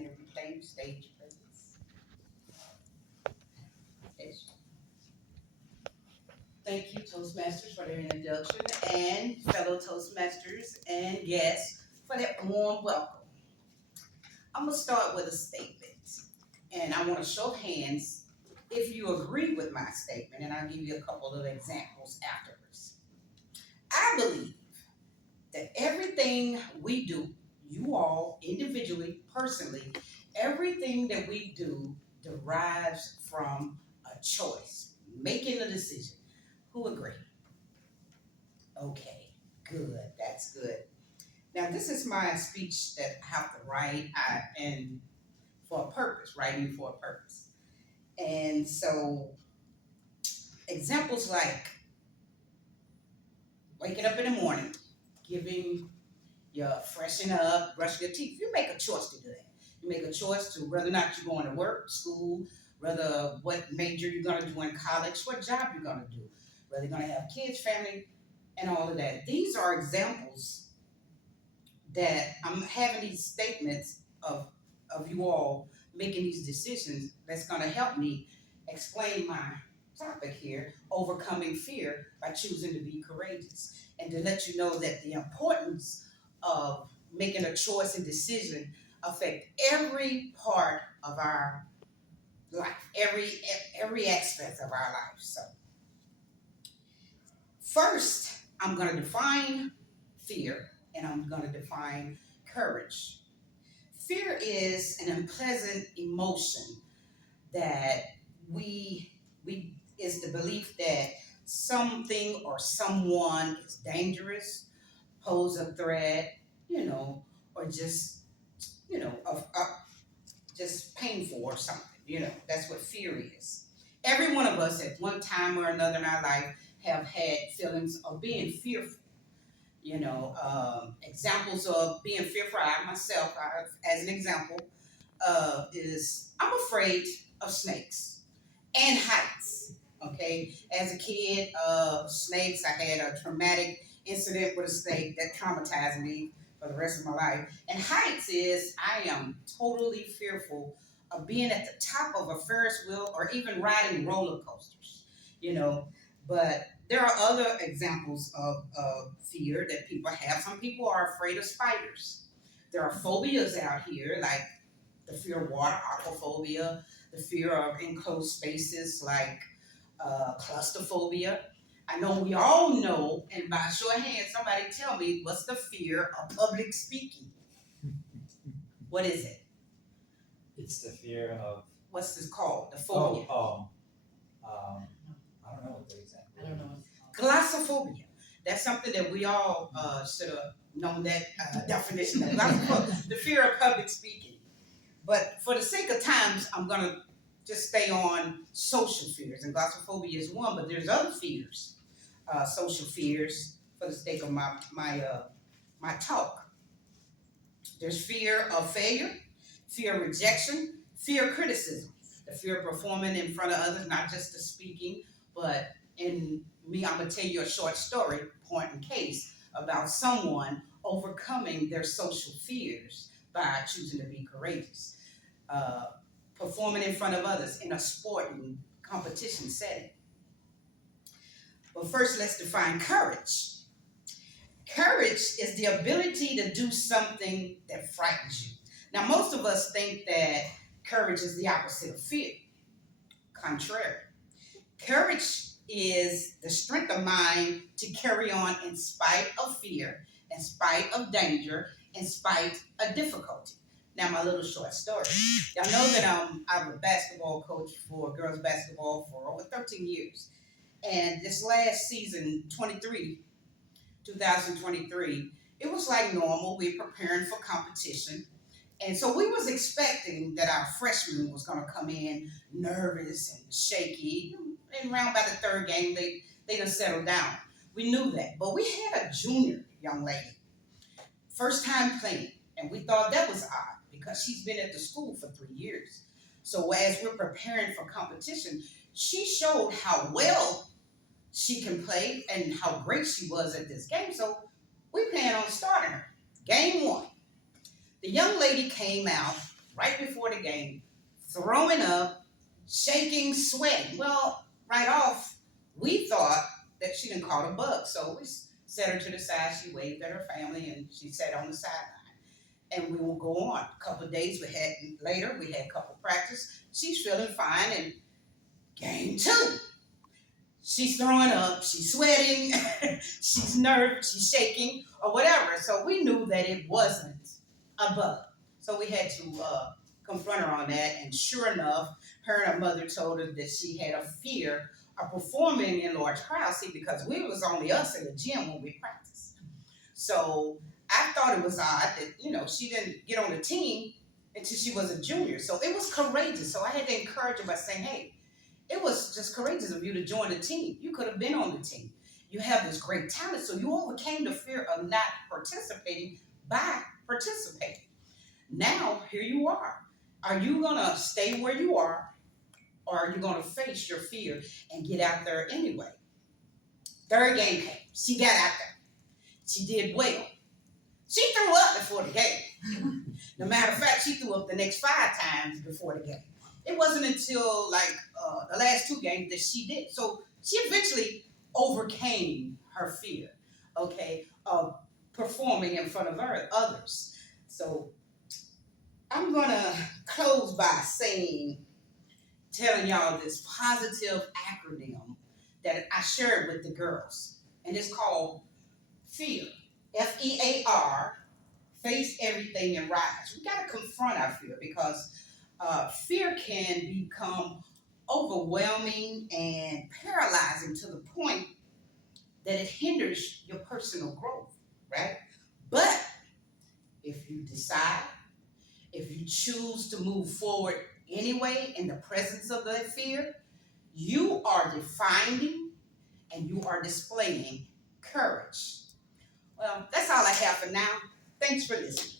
and if you claim stage presence. Yes. Thank you, Toastmasters, for their introduction, and fellow Toastmasters and guests for that warm welcome. I'm going to start with a statement, and I want to show of hands if you agree with my statement, and I'll give you a couple of examples afterwards. I believe that everything we do, you all individually, personally, everything that we do derives from a choice, making a decision. Who agree? Okay, good. That's good. Now, this is my speech that I have to write and for a purpose, writing for a purpose. And so, examples like waking up in the morning, giving your freshen up, brushing your teeth. You make a choice to do that. You make a choice to whether or not you're going to work, school, whether what major you're going to do in college, what job you're going to do, whether you're going to have kids, family, and all of that. These are examples that I'm having these statements of you all making these decisions that's going to help me explain my topic here, overcoming fear by choosing to be courageous, and to let you know that the importance of making a choice and decision affect every part of our life, every aspect of our life. So first, I'm going to define fear, and I'm going to define courage. Fear is an unpleasant emotion that we is the belief that something or someone is dangerous, pose a threat, or just just painful or something. That's what fear is. Every one of us at one time or another in our life have had feelings of being fearful. Examples of being fearful. I myself, as an example, is I'm afraid of snakes and heights. Okay, as a kid, snakes. I had a traumatic incident with a snake that traumatized me for the rest of my life. And heights is I am totally fearful of being at the top of a Ferris wheel or even riding roller coasters. You know, but there are other examples of fear that people have. Some people are afraid of spiders. There are phobias out here like the fear of water, aquaphobia, the fear of enclosed spaces like claustrophobia. I know we all know, and by show of hands, somebody tell me what's the fear of public speaking? What is it? It's the fear of. What's this called? The phobia. I don't know what the exact. I don't know. Glossophobia. That's something that we all should have known that definition of glossophobia, the fear of public speaking. But for the sake of times, I'm going to just stay on social fears. And glossophobia is one, but there's other fears, social fears, for the sake of my talk. There's fear of failure, fear of rejection, fear of criticism, the fear of performing in front of others, not just the speaking, but in me, I'm going to tell you a short story, point in case, about someone overcoming their social fears by choosing to be courageous. Performing in front of others in a sporting competition setting. But first, let's define courage. Courage is the ability to do something that frightens you. Now, most of us think that courage is the opposite of fear. Contrary. Courage is the strength of mind to carry on in spite of fear, in spite of danger, in spite of difficulty. Now, my little short story. Y'all know that I'm a basketball coach for girls basketball for over 13 years. And this last season, 2023, it was like normal. We were preparing for competition. And so we was expecting that our freshman was going to come in nervous and shaky. And around by the third game, they done settled down. We knew that. But we had a junior young lady, first time playing. And we thought that was odd because she's been at the school for 3 years. So as we're preparing for competition, she showed how well she can play and how great she was at this game. So we plan on starting her. Game 1. The young lady came out right before the game, throwing up, shaking, sweating. Well, right off, we thought that she didn't caught a bug. So we set her to the side. She waved at her family and she sat on the sideline. And we will go on. A couple of days later, we had a couple of practice. She's feeling fine. And game two, she's throwing up, she's sweating, she's nervous, she's shaking, or whatever. So we knew that it wasn't a bug. So we had to confront her on that. And sure enough, her and her mother told her that she had a fear of performing in large crowds. See, because we was only us in the gym when we practiced. So I thought it was odd that, she didn't get on the team until she was a junior. So it was courageous. So I had to encourage her by saying, hey, it was just courageous of you to join the team. You could have been on the team. You have this great talent. So you overcame the fear of not participating by participating. Now, here you are. Are you going to stay where you are, or are you going to face your fear and get out there anyway? Third game came. She got out there. She did well. She threw up before the game. No matter of fact, she threw up the next 5 times before the game. It wasn't until the last 2 games that she did. So she eventually overcame her fear, okay, of performing in front of others. So I'm gonna close by telling y'all this positive acronym that I shared with the girls, and it's called FEAR. FEAR. Face everything and rise. We got to confront our fear because fear can become overwhelming and paralyzing to the point that it hinders your personal growth, right? But if you decide, if you choose to move forward anyway in the presence of that fear, you are defining and you are displaying courage. Well, that's all I have for now. Thanks for listening.